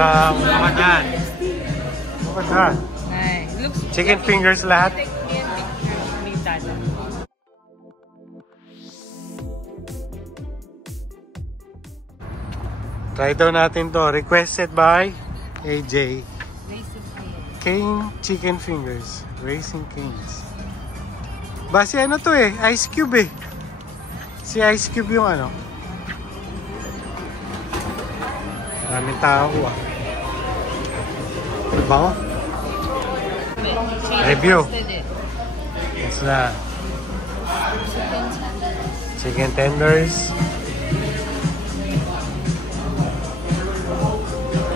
Wow, look at that. Look at that. Nice. Looks Chicken fingers lahat. take me a picture ni Tata. Try daw natin to. Requested by AJ. Racing Cane chicken fingers. Racing Canes. Ba si ano to eh? Ice Cube eh. Si Ice Cube yung ano. Maraming tao ah. Bango? Review. It's na. Chicken tenders.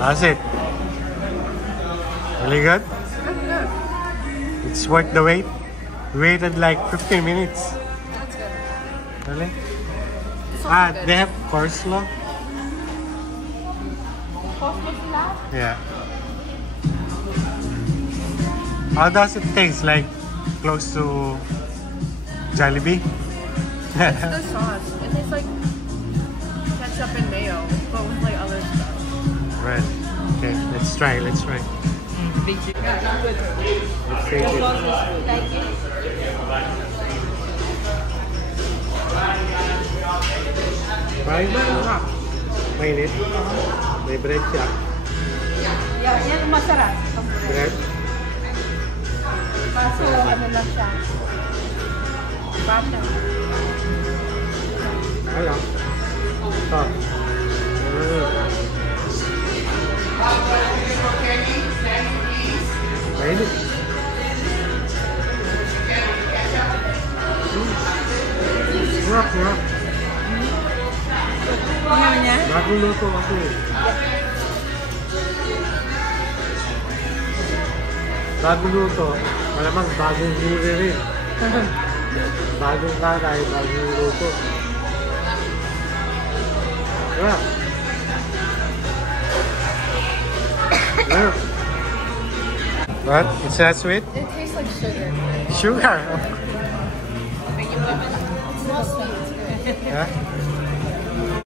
How's it? Really good? It's worth the wait. We waited like 15 minutes. That's good. Really? It's also good. They have coleslaw? Yeah. How does it taste? Like close to Jollibee? It's the sauce. It tastes like ketchup and mayo, but with like other stuff. Right. Okay, let's try. Let's try. Big chicken. Good. Let's take it. Try. Mainit. May bread siya. Yeah, yan ang masarap. Bread. Kaso ano lang siya. Bata. Ayan. Ito. Mainit. Sarap, sarap. Ano niya? Bagong luto ako eh. Bagong luto. Malamang bagong huli rin. Bagong nanay, bagong luto. Yeah. Yeah. What? It's not sweet? It tastes like sugar. Sugar? It's not sweet. It's good. Yeah?